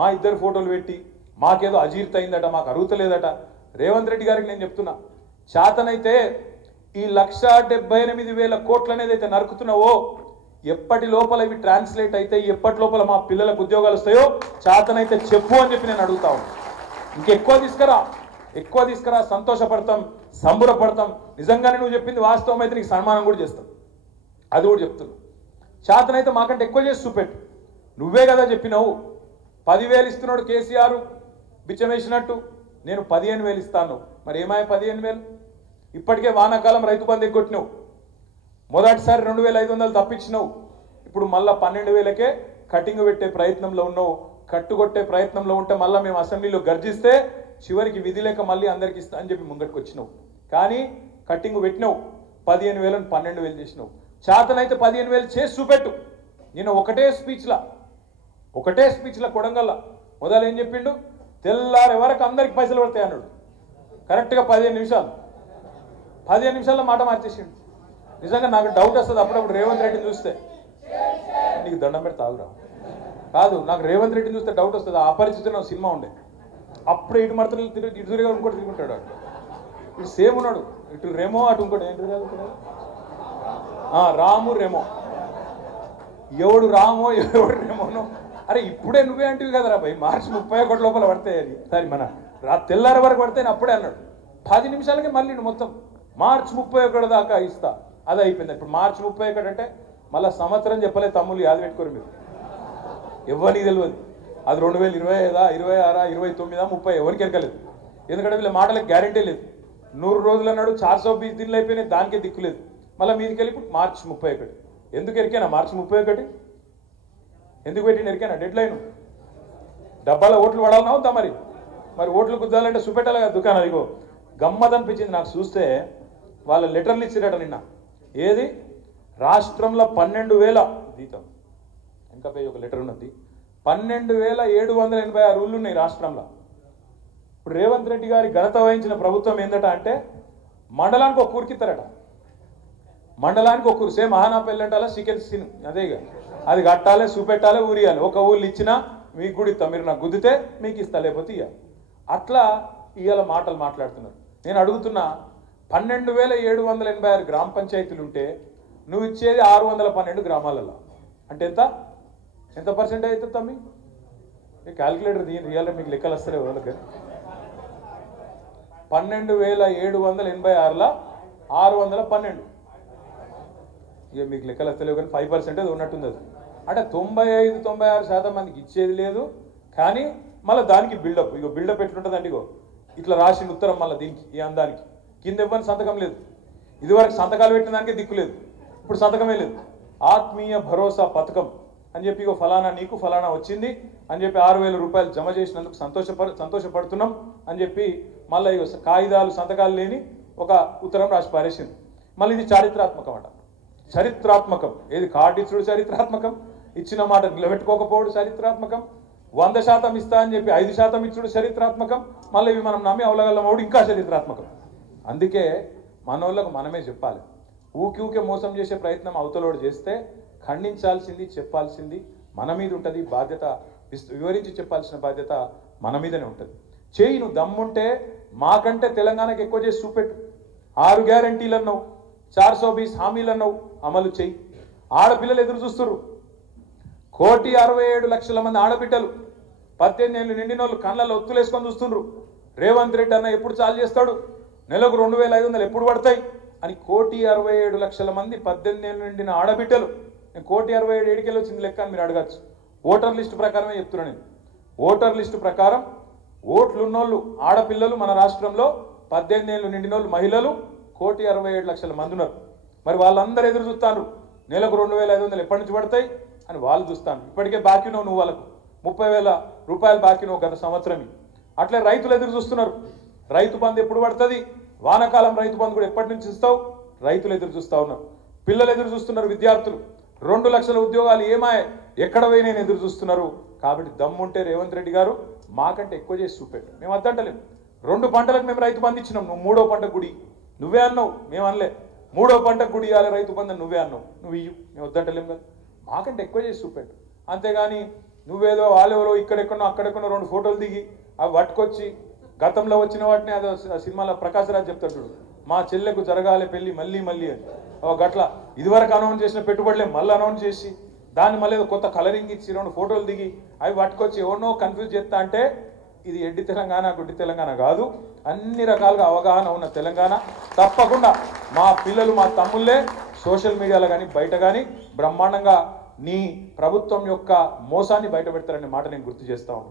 మా ఇద్దరు ఫోటోలు పెట్టి మాకేదో అజీర్తి అయిందట, మాకు అరుగుతలేదట. రేవంత్ రెడ్డి గారికి నేను చెప్తున్నా, చేతనైతే ఈ 1,78,000 కోట్లు అనేది అయితే నరుకుతున్నావో ఎప్పటి లోపల ఇవి ట్రాన్స్లేట్ అయితే ఎప్పటి లోపల మా పిల్లలకు ఉద్యోగాలు వస్తాయో చేతనైతే చెప్పు అని చెప్పి నేను అడుగుతా ఉన్నాను. ఇంకెక్కువ తీసుకురా, సంతోషపడతాం, సంబురపడతాం. నిజంగానే నువ్వు చెప్పింది వాస్తవం అయితే నీకు సన్మానం కూడా చేస్తాం, అది కూడా చెప్తున్నా. చేతనైతే మాకంటే ఎక్కువ చేసి చూపెట్టు. నువ్వే కదా చెప్పినావు 10,000 ఇస్తున్నాడు కేసీఆర్ బిచ్చం వేసినట్టు, నేను 15,000 ఇస్తాను. మరి ఏమాయ 15,000? ఇప్పటికే వానాకాలం రైతు బంధు ఎగ్గొట్టినావు. మొదటిసారి 2,500 తప్పించినావు. ఇప్పుడు మళ్ళా 12,000కే కటింగ్ పెట్టే ప్రయత్నంలో ఉన్నావు. కట్టుకొట్టే ప్రయత్నంలో ఉంటే మళ్ళీ మేము అసెంబ్లీలో గర్జిస్తే చివరికి విధి లేక మళ్ళీ అందరికి ఇస్తా అని చెప్పి ముంగటికి వచ్చినావు. కానీ కట్టింగ్ పెట్టినావు, 15,000ని 12,000 చేసినావు. చేతనైతే 15,000 చేసి చూపెట్టు. నేను ఒకటే స్పీచ్లో కొడంగల్లా మొదలు ఏం చెప్పిండు, తెల్లారే వరకు అందరికి పైసలు పడతాయి అన్నాడు. కరెక్ట్గా 15 నిమిషాల్లో మాట మార్చేసిండు. నిజంగా నాకు డౌట్ వస్తుంది అప్పుడప్పుడు రేవంత్ రెడ్డిని చూస్తే, నీకు దండం పెడితే ఆగురా కాదు, నాకు రేవంత్ రెడ్డిని చూస్తే డౌట్ వస్తుంది. అపరిచితుడు సినిమా ఉండే, అప్పుడు ఇటు మడతలు ఇటుగా ఇంకోటి తిరుగుంటాడు. ఇటు సేమ్ ఉన్నాడు, ఇటు రెమో అటు ఇంకోటి ఏంటి రాము రెమో, ఎవడు రామో ఎవడు రెమోనో. అరే ఇప్పుడే నువ్వే అంటివి కదరా భయ్, మార్చి 31 లోపల పడతాయి అది. సరే మన తెల్లారి వరకు పడితే అప్పుడే అన్నాడు. 10 నిమిషాలకే మళ్ళీ మొత్తం మార్చి 31 దాకా ఇస్తా, అది అయిపోయింది. ఇప్పుడు మార్చి 31 అంటే మళ్ళీ సంవత్సరం చెప్పలేదు తమ్ముళ్ళు, యాద పెట్టుకోరు మీరు, ఎవరికి తెలియదు. అది 2025, 26, 29, 30 ఎవరికి ఎరకలేదు. ఎందుకంటే వీళ్ళ మాటలకు గ్యారంటీ లేదు. 100 రోజులు అన్నాడు, 420 దినాలు అయిపోయినాయి, దానికే దిక్కులేదు. మళ్ళీ మీదికి వెళ్ళి ఇప్పుడు మార్చి 31. ఎందుకు ఎరికేనా మార్చి 31? ఎందుకు పెట్టిన ఎరికేనా డెడ్ లైన్? డబ్బాల ఓట్లు పడాలన్నా అవుతా మరి ఓట్లు గుద్దాలంటే చూపెట్టాలి కదా దుకాణం. ఇగో గమ్మత్ అనిపించింది నాకు చూస్తే, వాళ్ళ లెటర్లు ఇచ్చిరట నిన్న. ఏది రాష్ట్రంలో 12,000 జీతం, ఇంకా పోయి ఒక లెటర్ ఉన్నది, 12,786 ఊళ్ళు ఉన్నాయి రాష్ట్రంలో. ఇప్పుడు రేవంత్ రెడ్డి గారి ఘనత వహించిన ప్రభుత్వం ఏందట అంటే మండలానికి ఒక ఊరికిస్తారట. మండలానికి ఒక ఊరు, సేమ్ మహానాపల్లి అంటారా చికెన్ సీన్ అదే, అది కట్టాలి, చూపెట్టాలి, ఊరియాలి. ఒక ఊళ్ళు ఇచ్చినా మీకు కూడా ఇస్తా, మీరు నాకు గుద్దితే మీకు ఇస్తా, లేకపోతే ఇవ్వాలి. అట్లా ఇవాళ మాటలు మాట్లాడుతున్నారు. నేను అడుగుతున్నా, 12,786 గ్రామ పంచాయతీలు ఉంటే నువ్వు ఇచ్చేది 612 గ్రామాలలో అంటే ఎంత పర్సెంటేజ్ అవుతుంది తమ్మి? క్యాల్కులేటర్ దీని రియల్ మీకు లెక్కలు వస్తలే వాళ్ళకి. 12,786లో 612, ఇక మీకు లెక్కలు వస్తలేవు కానీ 5% ఉన్నట్టుంది. అది అంటే 95-96% మందికి ఇచ్చేది లేదు. కానీ మళ్ళీ దానికి బిల్డప్, ఇగో బిల్డప్ ఎట్లుంటుందండి, ఇగో ఇట్లా రాసిన ఉత్తరం మళ్ళీ దీనికి ఈ అందానికి కింద ఇవ్వని సంతకం లేదు. ఇదివరకు సంతకాలు పెట్టిన దానికే దిక్కు లేదు, ఇప్పుడు సంతకమే లేదు. ఆత్మీయ భరోసా పథకం అని చెప్పి ఇగో ఫలానా నీకు ఫలానా వచ్చింది అని చెప్పి 6,000 రూపాయలు జమ చేసినందుకు సంతోషపడుతున్నాం అని చెప్పి మళ్ళీ ఇగో కాగితాలు సంతకాలు లేని ఒక ఉత్తరం రాసి పారేసింది. మళ్ళీ ఇది చారిత్రాత్మకం అట. చరిత్రాత్మకం ఏది? కార్డు ఇచ్చుడు చరిత్రాత్మకం, ఇచ్చిన మాట నిలబెట్టుకోకపోవడం చరిత్రాత్మకం, 100% ఇస్తా అని చెప్పి 5% ఇచ్చుడు చరిత్రాత్మకం, మళ్ళీ ఇవి మనం నమ్మి అవలగల్లమవుడు ఇంకా చరిత్రాత్మకం. అందుకే మనోళ్ళకు మనమే చెప్పాలి. ఊకే మోసం చేసే ప్రయత్నం అవతలోడు చేస్తే ఖండించాల్సింది, చెప్పాల్సింది మన మీద ఉంటుంది. బాధ్యత వివరించి చెప్పాల్సిన బాధ్యత మన మీదనే ఉంటుంది. చేయి, నువ్వు దమ్ముంటే మాకంటే తెలంగాణకు ఎక్కువ చేసి చూపెట్టు. 6 గ్యారంటీలు అన్నావు, 420 హామీలు అన్నావు, అమలు చేయి. ఆడపిల్లలు ఎదురు చూస్తున్నారు. 1,67,00,000 మంది ఆడబిడ్డలు 18 ఏళ్ళు నిండిన వాళ్ళు కళ్ళల్లో ఒత్తులేసుకొని చూస్తుండ్రు. రేవంత్ రెడ్డి అన్న ఎప్పుడు చాలు చేస్తాడు, నెలకు 2,500 ఎప్పుడు పడతాయి అని 1,67,00,000 మంది 18 ఏళ్ళు నిండిన ఆడబిడ్డలు. నేను 1,67,000 ఏడికెళ్ళి వచ్చింది లెక్క అని మీరు అడగచ్చు. ఓటర్ లిస్టు ప్రకారమే చెప్తున్నా నేను. ఓటర్ లిస్టు ప్రకారం ఓట్లున్నోళ్ళు ఆడపిల్లలు మన రాష్ట్రంలో 18 ఏళ్ళు నిండిన వాళ్ళు మహిళలు 1,67,00,000 మంది ఉన్నారు. మరి వాళ్ళందరూ ఎదురు చూస్తాను, నెలకు 2,500 ఎప్పటి నుంచి పడతాయి అని వాళ్ళు చూస్తాను. ఇప్పటికే బాకీ నువ్వు వాళ్ళకు 30,000 రూపాయలు బాకీ నువ్వు గత సంవత్సరం. అట్లే రైతులు ఎదురు చూస్తున్నారు. రైతు బంధు ఎప్పుడు పడుతుంది, వానాకాలం రైతు బంధు కూడా ఎప్పటి నుంచి ఇస్తావు, రైతులు ఎదురు చూస్తూ ఉన్నారు. పిల్లలు ఎదురు చూస్తున్నారు, విద్యార్థులు 2 లక్షల ఉద్యోగాలు ఏమాయ ఎక్కడ పోయినా ఎదురు చూస్తున్నారు. కాబట్టి దమ్ముంటే రేవంత్ రెడ్డి గారు మాకంటే ఎక్కువ చేసి చూపెట్టు. మేము వద్దంటలేము. 2 పంటలకు మేము రైతు బంధు ఇచ్చినాం, నువ్వు 3వ పంట గుడి నువ్వే అన్నావు, మేము అనలే. 3వ పంట గుడి ఇవ్వాలి రైతు బంధు నువ్వే అన్నావు, నువ్వు ఇయ్యు, మేము వద్దంటలేము కదా. మాకంటే ఎక్కువ చేసి చూపెట్టు. అంతేగాని నువ్వేదో వాళ్ళెవరో ఇక్కడెక్కడో అక్కడెక్కడో 2 ఫోటోలు దిగి అవి పట్టుకొచ్చి గతంలో వచ్చిన వాటిని అదో సినిమాలో ప్రకాశ్ రాజ్ చెప్తాడు చూడు, మా చెల్లెకు జరగాలి పెళ్లి మళ్ళీ మళ్ళీ అని. గట్ల ఇదివరకు అనౌన్స్ చేసిన పెట్టుబడులే మళ్ళీ అనౌన్స్ చేసి దాన్ని మళ్ళీ కొత్త కలరింగ్ ఇచ్చి 2 ఫోటోలు దిగి అవి పట్టుకొచ్చి ఎవరినో కన్ఫ్యూజ్ చేస్తా అంటే ఇది ఎడ్డి తెలంగాణ గుడ్డి తెలంగాణ కాదు, అన్ని రకాలుగా అవగాహన ఉన్న తెలంగాణ. తప్పకుండా మా పిల్లలు మా తమ్ముళ్ళే సోషల్ మీడియాలో కానీ బయట కానీ బ్రహ్మాండంగా నీ ప్రభుత్వం యొక్క మోసాన్ని బయట పెడతారనే మాట నేను గుర్తు చేస్తా ఉన్నాను.